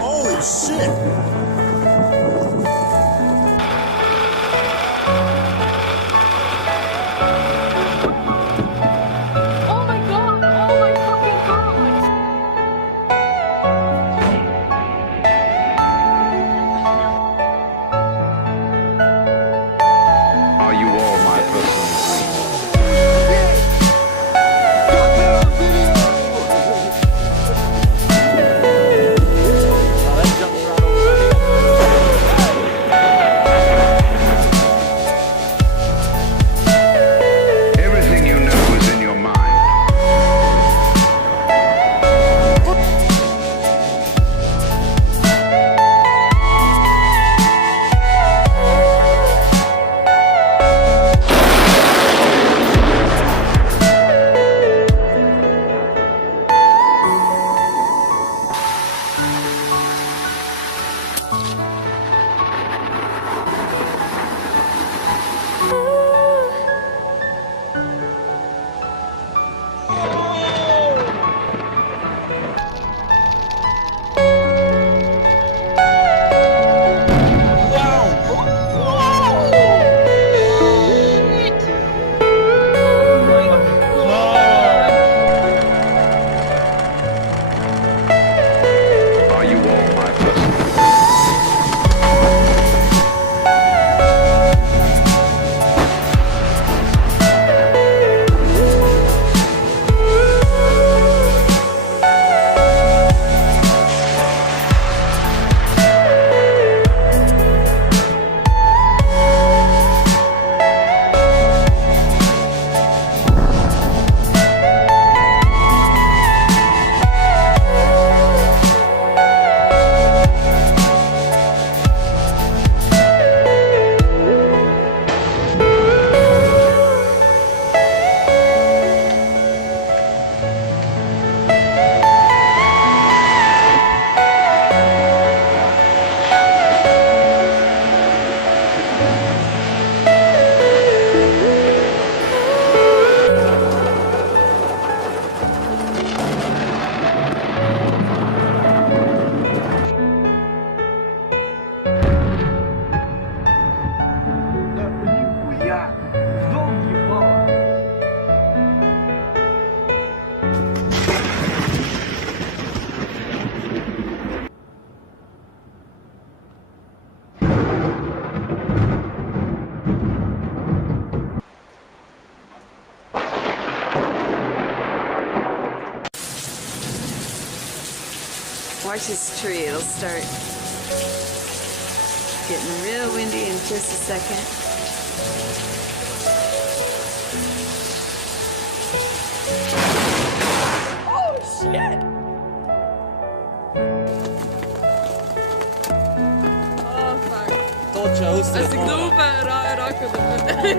Holy shit! Oh my god! Oh my fucking god! Are you all my personal dreams? Everything you know is in your mind. Are you all my personal Watch this tree, it'll start getting real windy in just a second. Oh shit! Oh fuck. Точно, устре. Аз си гнуба рака да ме.